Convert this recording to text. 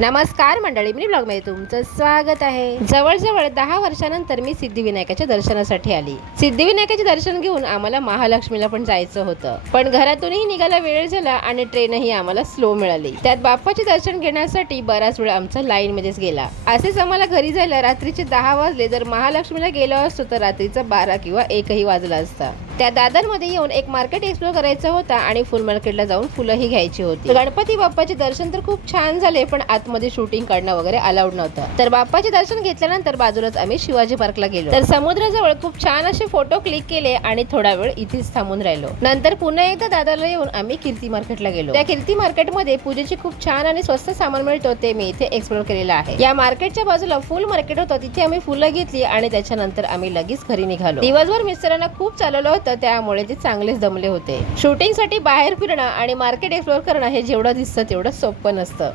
नमस्कार मंडळी, मिनी ब्लॉगमध्ये तुमचं स्वागत आहे। जवळजवळ 10 वर्षानंतर मी सिद्धिविनायकाच्या दर्शनासाठी आली। सिद्धिविनायकाचे दर्शन घेऊन आम्हाला महालक्ष्मीला पण जायचं होतं, पण घरातूनही निघायला वेळ झाला आणि ट्रेनही आम्हाला स्लो मिळाली। त्यात बाप्पाचे दर्शन घेण्यासाठी बराच वेळ आमचा लाईन मध्येच गेला। असेच आम्हाला घरी जायला रात्रीचे 10 वाजले। जर महालक्ष्मीला गेलो असतो तर रात्रीचा 12 किंवा 1ही वाजला असता। त्या दादरमध्ये येऊन एक मार्केट एक्सप्लोर करायचा होता आणि फुल मार्केटला जाऊन फुलंही घ्यायची होती। गणपती बाप्पाचे दर्शन तर खूप छान झाले, पण आतमध्ये शूटिंग काढणं वगैरे अलाउड नव्हतं। तर बाप्पाचे दर्शन घेतल्यानंतर बाजूलाच आम्ही शिवाजी पार्कला गेलो। तर समुद्राजवळ खूप छान असे फोटो क्लिक केले आणि थोडा वेळ इथेच थांबून राहिलो। नंतर पुन्हा एकदा दादरला येऊन आम्ही कीर्ती मार्केटला गेलो। त्या कीर्ती मार्केटमध्ये पूजेचे खूप छान आणि स्वस्त सामान मिळतो, ते मी इथे एक्सप्लोर केलेलं आहे। या मार्केटच्या बाजूला फुल मार्केट होतं, तिथे आम्ही फुलं घेतली आणि त्याच्यानंतर आम्ही लगेच घरी निघालो। दिवसभर मिस्टरांना खूप चालवलं होतं, त्यामुळे ते चांगलेच दमले होते। शूटिंग साठी बाहेर फिरणं आणि मार्केट एक्सप्लोर करणं हे जेवढं दिसतं तेवढं सोपं नसतं।